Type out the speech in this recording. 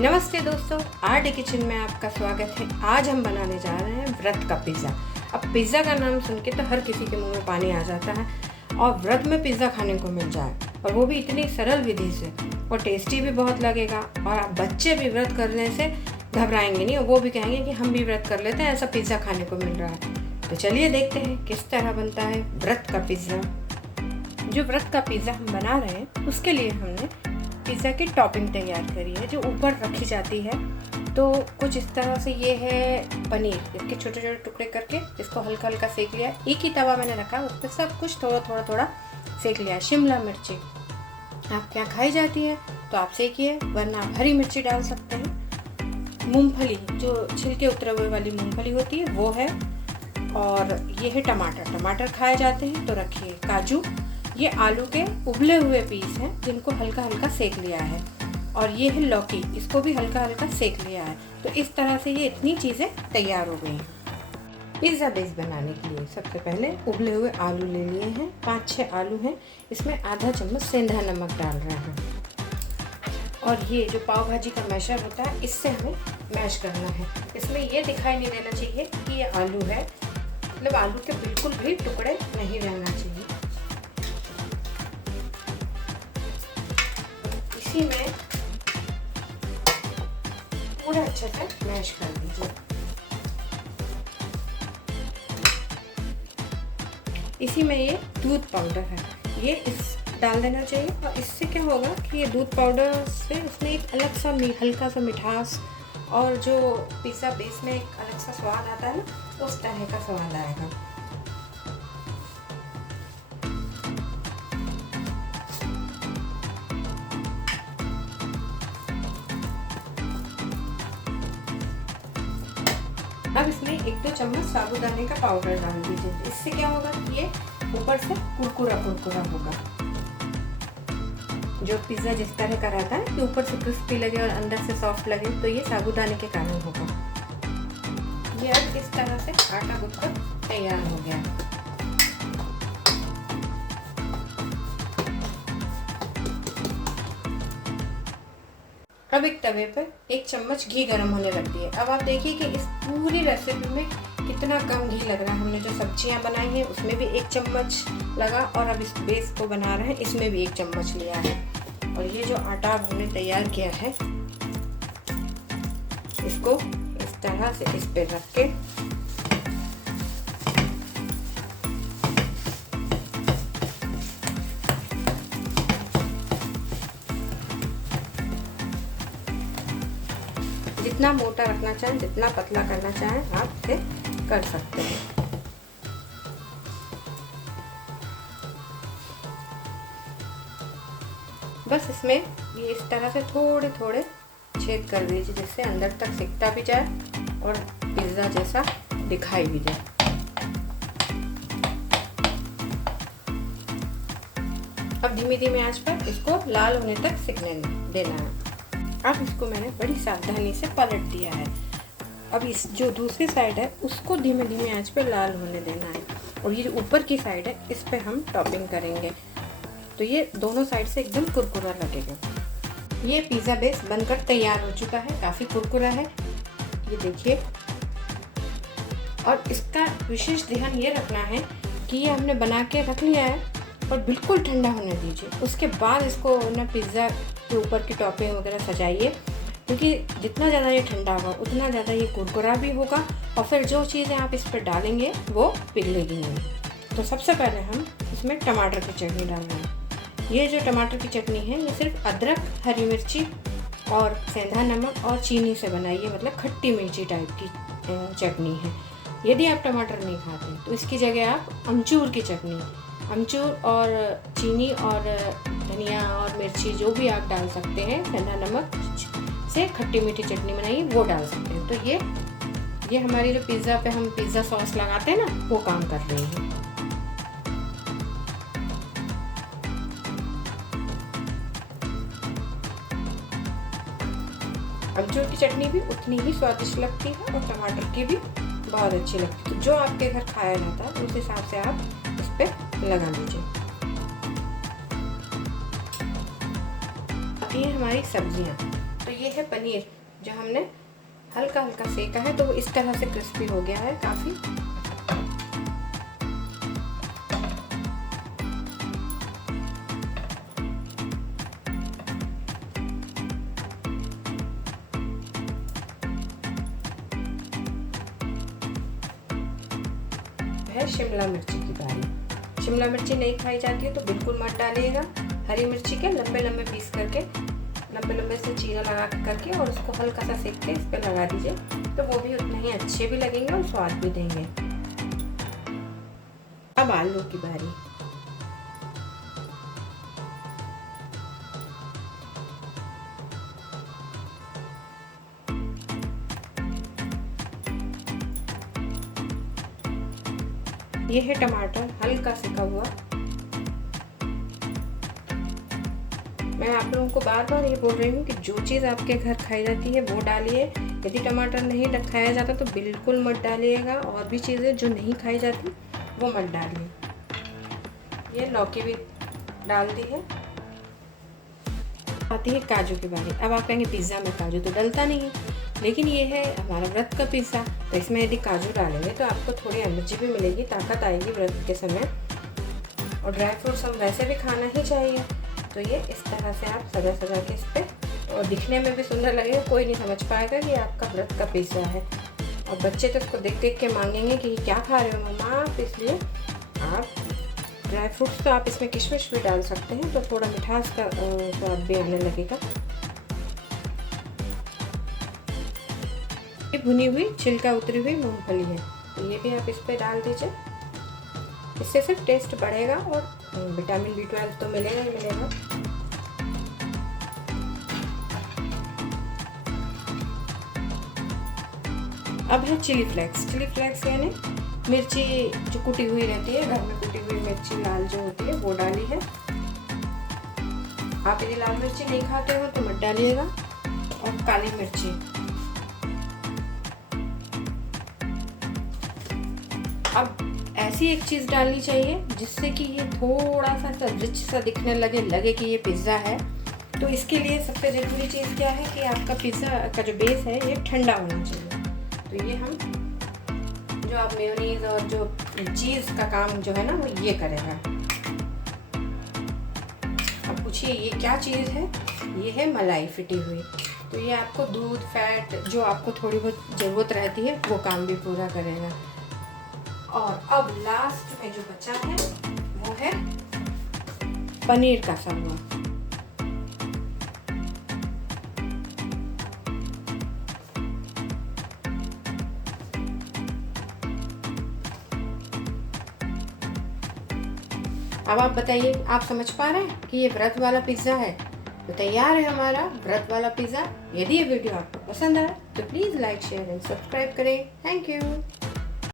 नमस्ते दोस्तों, RD kitchen में आपका स्वागत है। आज हम बनाने जा रहे हैं व्रत का पिज़्ज़ा। अब पिज़्ज़ा का नाम सुन के तो हर किसी के मुंह में पानी आ जाता है और व्रत में पिज़्ज़ा खाने को मिल जाए और वो भी इतनी सरल विधि से और टेस्टी भी बहुत लगेगा। और आप बच्चे भी व्रत करने से घबराएंगे नहीं और वो भी कहेंगे कि हम भी व्रत कर लेते हैं, ऐसा पिज़्ज़ा खाने को मिल रहा है। तो चलिए देखते हैं किस तरह बनता है व्रत का पिज़्ज़ा। जो व्रत का पिज़्ज़ा हम बना रहे हैं उसके लिए हमने पिज़्ज़ा की टॉपिंग तैयार करी है जो ऊपर रखी जाती है। तो कुछ इस तरह से ये है पनीर, इसके छोटे छोटे टुकड़े करके इसको हल्का हल्का सेक लिया। एक ही तवा मैंने रखा, उस पर सब कुछ थोड़ा सेक लिया। शिमला मिर्ची आपके यहाँ खाई जाती है तो आप सेकिए, वरना आप हरी मिर्ची डाल सकते हैं। मूंगफली, जो छिलके उतरे हुए वाली मूंगफली होती है वो है। और ये है टमाटर खाए जाते हैं तो रखिए। काजू, ये आलू के उबले हुए पीस हैं जिनको हल्का हल्का सेक लिया है। और ये है लौकी, इसको भी हल्का हल्का सेक लिया है। तो इस तरह से ये इतनी चीज़ें तैयार हो गई हैं। पिज़्ज़ा बेस बनाने के लिए सबसे पहले उबले हुए आलू ले लिए हैं, 5-6 आलू हैं। इसमें आधा चम्मच सेंधा नमक डाल रहे हैं। और ये जो पाव भाजी का मैशर होता है इससे हमें मैश करना है। इसमें ये दिखाई नहीं देना चाहिए कि ये आलू है, मतलब आलू के बिल्कुल भी टुकड़े नहीं रहना चाहिए। इसी में पूरा अच्छे से मैश कर दीजिए। इसी में ये दूध पाउडर है, ये इस डाल देना चाहिए। और इससे क्या होगा कि ये दूध पाउडर से उसमें एक अलग सा हल्का सा मिठास और जो पिज़्ज़ा बेस में एक अलग सा स्वाद आता है ना, उस तरह का स्वाद आएगा। अब इसमें 1-2 चम्मच साबूदाने का पाउडर डाल दीजिए। इससे क्या होगा कि ये ऊपर से कुरकुरा होगा। जो पिज़्ज़ा जिस तरह का रहता है कि ऊपर से क्रिस्पी लगे और अंदर से सॉफ्ट लगे, तो ये साबूदाने के कारण होगा। ये अब इस तरह से आटा गूंथकर तैयार हो गया। अब एक तवे पर 1 चम्मच घी गर्म होने रख दिए। अब आप देखिए कि इस पूरी रेसिपी में कितना कम घी लग रहा है। हमने जो सब्जियां बनाई हैं उसमें भी 1 चम्मच लगा और अब इस बेस को बना रहे हैं इसमें भी 1 चम्मच लिया है। और ये जो आटा हमने तैयार किया है इसको इस तरह से इस पे रख के जितना मोटा रखना चाहें, जितना पतला करना चाहें आप इसे कर सकते हैं। बस इसमें ये इस तरह से थोड़े छेद कर दीजिए जिससे अंदर तक सिकता भी जाए और पिज़्ज़ा जैसा दिखाई भी जाए। अब धीमी आंच पर इसको लाल होने तक सिकने देना है। अब इसको मैंने बड़ी सावधानी से पलट दिया है। अब इस जो दूसरी साइड है उसको धीमे आंच पे लाल होने देना है। और ये जो ऊपर की साइड है इस पे हम टॉपिंग करेंगे तो ये दोनों साइड से एकदम कुरकुरा लगेगा। ये पिज़्ज़ा बेस बनकर तैयार हो चुका है, काफ़ी कुरकुरा है, ये देखिए। और इसका विशेष ध्यान ये रखना है कि ये हमने बना के रख लिया है और बिल्कुल ठंडा होने दीजिए। उसके बाद इसको ना पिज़्ज़ा के ऊपर की टॉपिंग वगैरह सजाइए, क्योंकि जितना ज़्यादा ये ठंडा होगा उतना ज़्यादा ये कुरकुरा भी होगा और फिर जो चीज़ें आप इस पर डालेंगे वो पिघलेगी नहीं। तो सबसे पहले हम इसमें टमाटर की चटनी डाल रहे हैं। ये जो टमाटर की चटनी है ये सिर्फ अदरक, हरी मिर्ची और सेंधा नमक और चीनी से बनाई है, मतलब खट्टी मिर्ची टाइप की चटनी है। यदि आप टमाटर नहीं खाते तो इसकी जगह आप अमचूर की चटनी, अमचूर और चीनी और धनिया और मिर्ची जो भी आप डाल सकते हैं, सेंधा नमक से खट्टी मीठी चटनी बनाइए वो डाल सकते हैं। तो ये हमारी जो पिज़्ज़ा पे हम पिज़्ज़ा सॉस लगाते हैं ना, वो काम कर रही है। अमचूर की चटनी भी उतनी ही स्वादिष्ट लगती है और टमाटर की भी बहुत अच्छी लगती है। तो जो आपके घर खाया जाता है उस हिसाब से आप इस पर लगा लीजिए। ये हमारी सब्जियां, तो ये है पनीर जो हमने हल्का हल्का सेका है, तो वो इस तरह से क्रिस्पी हो गया है काफ़ी। है शिमला मिर्ची की बारी। शिमला मिर्ची नहीं खाई जाती है तो बिल्कुल मत डालिएगा। हरी मिर्ची के लंबे लंबे पीस करके, लंबे लंबे से चीरा लगा करके और उसको हल्का सा सेक के इस पर लगा दीजिए, तो वो भी उतने ही अच्छे भी लगेंगे और स्वाद भी देंगे। अब आलू की बारी। ये है टमाटर हल्का सेका हुआ। मैं आप लोगों को बार बार ये बोल रही हूँ कि जो चीज़ आपके घर खाई जाती है वो डालिए। यदि टमाटर नहीं खाया जाता तो बिल्कुल मत डालिएगा, और भी चीज़ें जो नहीं खाई जाती वो मत डालिए। ये लौकी भी डाल दी है। आती है काजू की बारी। अब आप कहेंगे पिज़्ज़ा में काजू तो डलता नहीं है, लेकिन ये है हमारा व्रत का पिज़्ज़ा, तो इसमें यदि काजू डालेंगे तो आपको थोड़ी एनर्जी भी मिलेगी, ताकत आएगी व्रत के समय। और ड्राई फ्रूट्स हम वैसे भी खाना ही चाहिए। तो ये इस तरह से आप सजा सजा के इस पर, और दिखने में भी सुंदर लगेगा, कोई नहीं समझ पाएगा कि आपका व्रत का पिज़्ज़ा है। और बच्चे तो इसको देख देख के मांगेंगे कि क्या खा रहे हो मम्मा आप, इसलिए आप ड्राई फ्रूट्स तो आप इसमें किशमिश भी डाल सकते हैं, तो थोड़ा मिठास का स्वाद भी आने लगेगा। ये भुनी हुई छिलका उतरी हुई मूंगफली है, तो ये भी आप इस पर डाल दीजिए। इससे सिर्फ टेस्ट बढ़ेगा और विटामिन B12 तो मिलेगा ही मिलेगा। अब है चिली फ्लेक्स। चिली फ्लेक्स यानी मिर्ची जो कुटी हुई रहती है, घर में कुटी हुई मिर्ची लाल जो होती है वो डाली है। आप यदि लाल मिर्ची नहीं खाते हो तो मत डालिएगा। और काली मिर्ची, अब ऐसी एक चीज़ डालनी चाहिए जिससे कि ये थोड़ा सा रिच सा दिखने लगे कि ये पिज़्ज़ा है। तो इसके लिए सबसे ज़रूरी चीज़ क्या है कि आपका पिज़्ज़ा का जो बेस है ये ठंडा होना चाहिए। तो ये हम जो आप मेयोनीज और जो चीज़ का काम जो है ना वो ये करेगा। अब पूछिए ये क्या चीज़ है? ये है मलाई फिटी हुई। तो ये आपको दूध, फैट जो आपको थोड़ी बहुत ज़रूरत रहती है वो काम भी पूरा करेगा। और अब लास्ट में जो बचा है वो है पनीर का सब्ज़ा। अब आप बताइए, आप समझ पा रहे हैं कि ये व्रत वाला पिज़्ज़ा है? तो तैयार है हमारा व्रत वाला पिज़्ज़ा। यदि ये वीडियो आपको पसंद आए तो please like, share and subscribe करें। Thank you.